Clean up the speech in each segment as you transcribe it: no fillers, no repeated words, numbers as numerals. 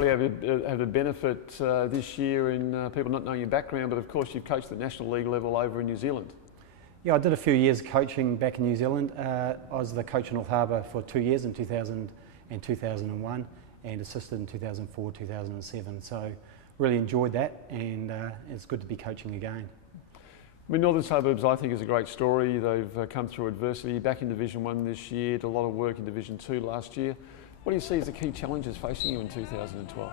probably have the benefit this year in people not knowing your background, but of course you've coached at national league level over in New Zealand. Yeah, I did a few years coaching back in New Zealand. I was the coach in North Harbour for 2 years in 2000 and 2001 and assisted in 2004, 2007. So really enjoyed that, and it's good to be coaching again. I mean, Northern Suburbs I think is a great story. They've come through adversity, back in Division 1 this year, did a lot of work in Division 2 last year. What do you see as the key challenges facing you in 2012?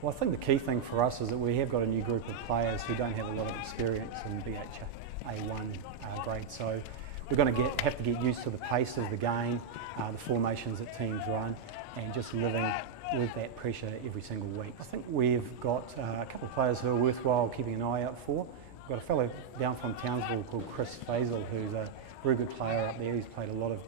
Well, I think the key thing for us is that we have got a new group of players who don't have a lot of experience in BHA1 grade. So we're going to have to get used to the pace of the game, the formations that teams run, and just living with that pressure every single week. I think we've got a couple of players who are worthwhile keeping an eye out for. We've got a fellow down from Townsville called Chris Faisal, who's a very good player up there. He's played a lot of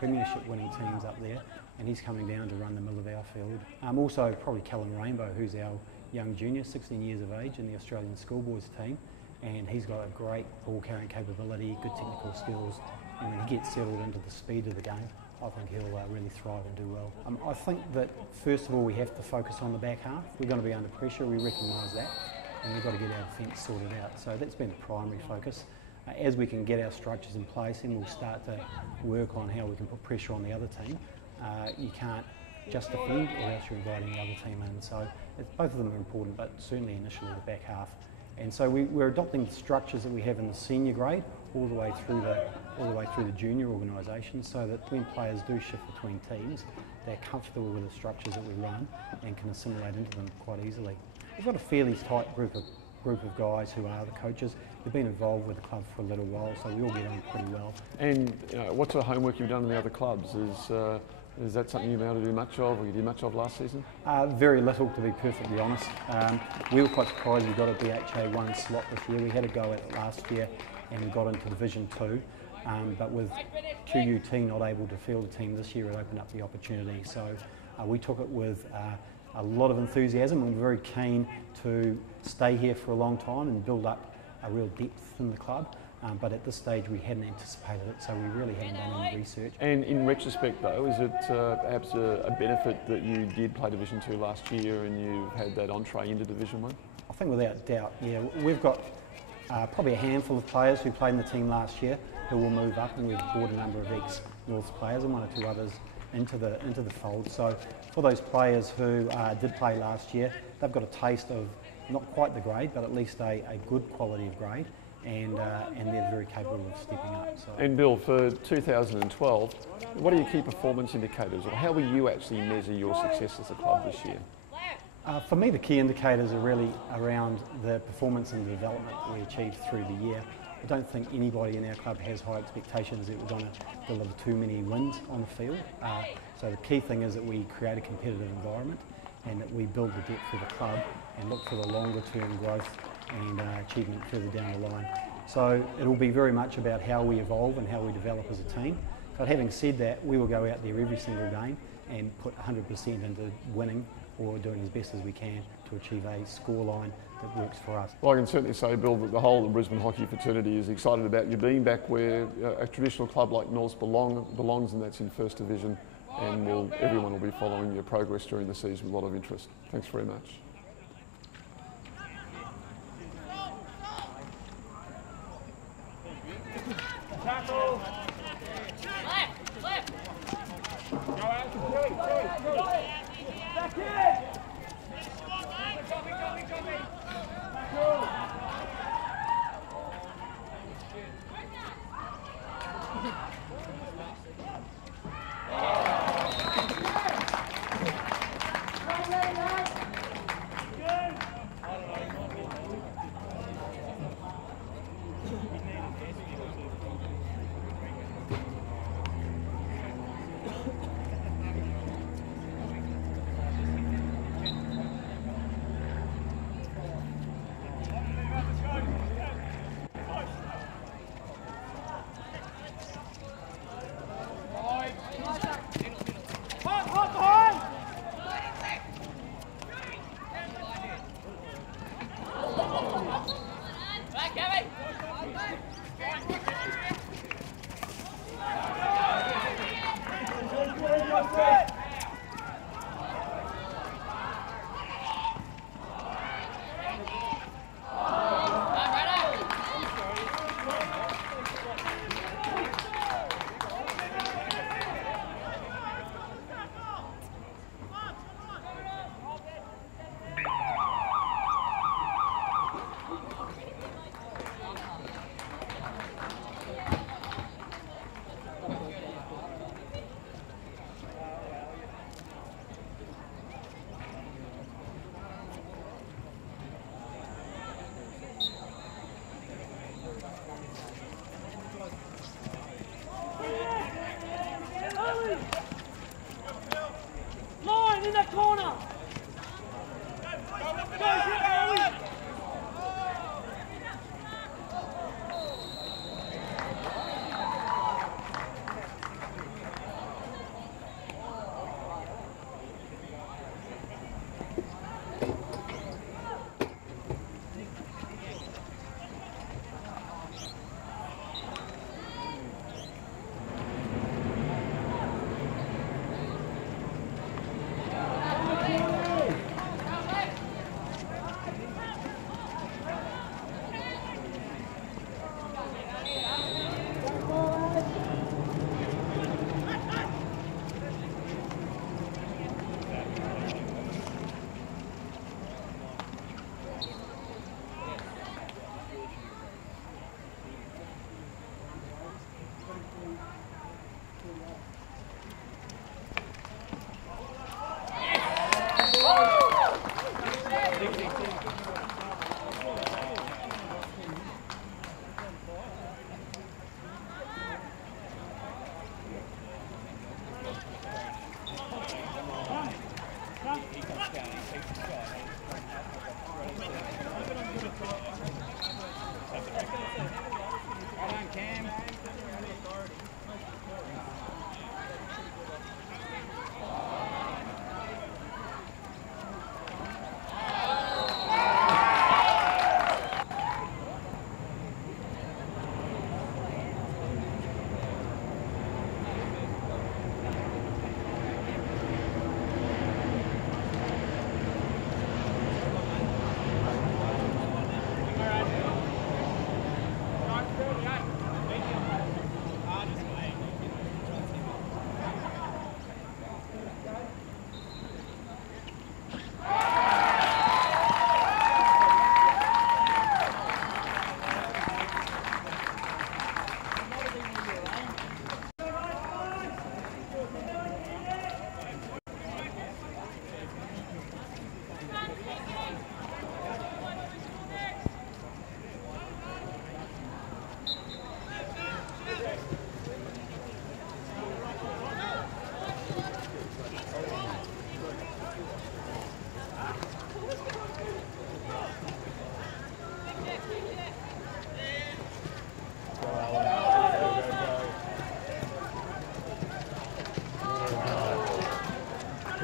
premiership winning teams up there, and he's coming down to run the middle of our field. Also probably Callum Rainbow, who's our young junior, 16 years of age, in the Australian schoolboys team, and he's got a great ball carrying capability, good technical skills, and when he gets settled into the speed of the game, I think he'll really thrive and do well. I think that first of all we have to focus on the back half. We're going to be under pressure, we recognise that, and we've got to get our defence sorted out. So that's been the primary focus. As we can get our structures in place, and we'll start to work on how we can put pressure on the other team. You can't just defend, or else you're inviting the other team in. So both of them are important, but certainly initially the back half. And so we're adopting the structures that we have in the senior grade all the way through the junior organisation, so that when players do shift between teams, they're comfortable with the structures that we run and can assimilate into them quite easily. We've got a fairly tight group of guys who are the coaches. They've been involved with the club for a little while, so we all get on pretty well. And what sort of homework you've done in the other clubs? Is that something you've been able to do much of, or you did much of last season? Very little, to be perfectly honest. We were quite surprised we got a BHA1 slot this year. We had a go at it last year and we got into Division 2. But with QUT not able to field a team this year, it opened up the opportunity. So we took it with a lot of enthusiasm, and we're very keen to stay here for a long time and build up a real depth in the club. But at this stage we hadn't anticipated it, so we really hadn't done any research. And in retrospect though, is it perhaps a benefit that you did play Division 2 last year and you had that entree into Division 1? I think without doubt, yeah. We've got probably a handful of players who played in the team last year who will move up, and we've brought a number of ex-North players and one or two others into the fold. So for those players who did play last year, they've got a taste of not quite the grade, but at least a good quality of grade. And they're very capable of stepping up. So. And Bill, for 2012, what are your key performance indicators, or how will you actually measure your success as a club this year? For me, the key indicators are really around the performance and the development we achieved through the year. I don't think anybody in our club has high expectations that we're going to deliver too many wins on the field. So the key thing is that we create a competitive environment and that we build the depth of the club and look for the longer term growth and achievement further down the line. So it'll be very much about how we evolve and how we develop as a team. But having said that, we will go out there every single game and put 100% into winning or doing as best as we can to achieve a scoreline that works for us. Well, I can certainly say, Bill, that the whole of the Brisbane hockey fraternity is excited about you being back where a traditional club like Norths belongs, and that's in First Division, and everyone will be following your progress during the season with a lot of interest. Thanks very much.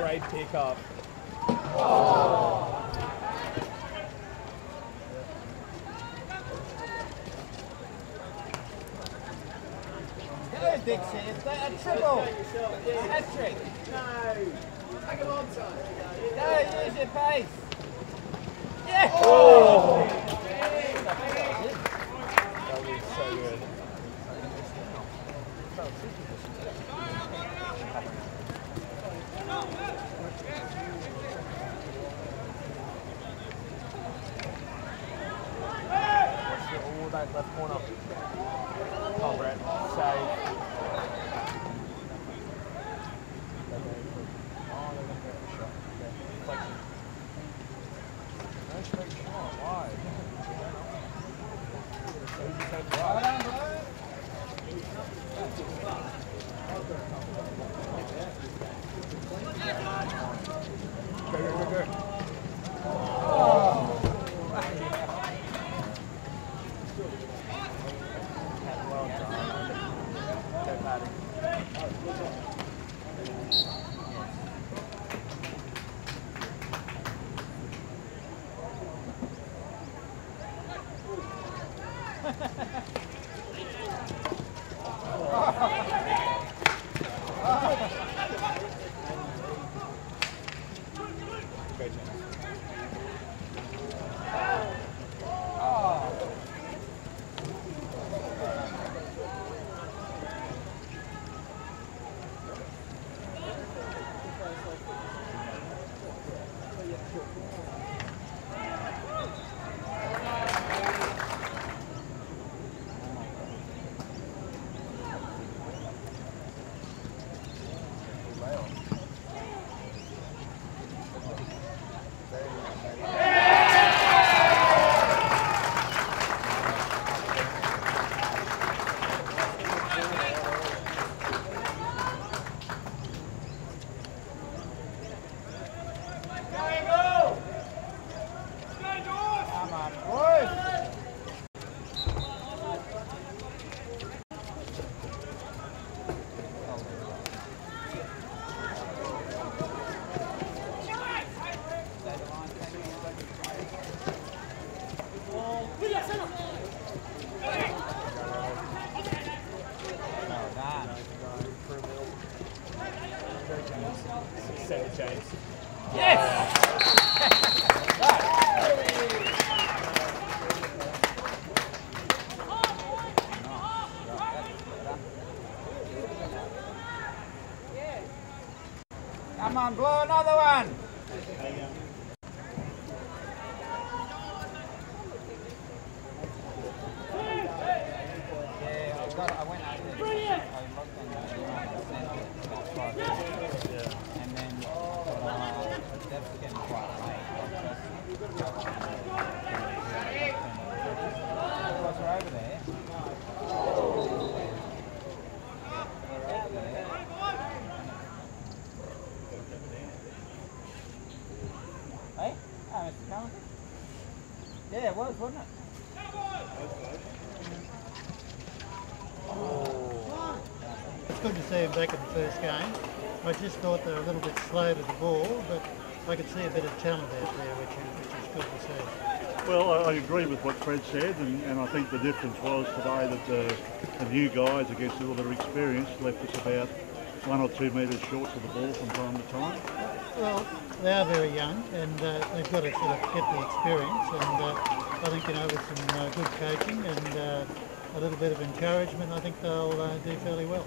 great pickup. Go, Dixie. It's a triple. Hat-trick. No. Take him on, son. Go, use your pace. Yeah. Oh! That was so good. Watch that left corner. Oh, Brett. Save. James. Yes! Come on, blow another one. Yeah, it was, wasn't it? It's good to see him back in the first game. I just thought they were a little bit slow to the ball, but I could see a bit of talent out there, which is good to see. Well, I agree with what Fred said, and I think the difference was today that the new guys, against all their experience, left us about 1 or 2 metres short of the ball from time to time. Well, they are very young, and they've got to sort of get the experience, and I think, with some good coaching and a little bit of encouragement, I think they'll do fairly well.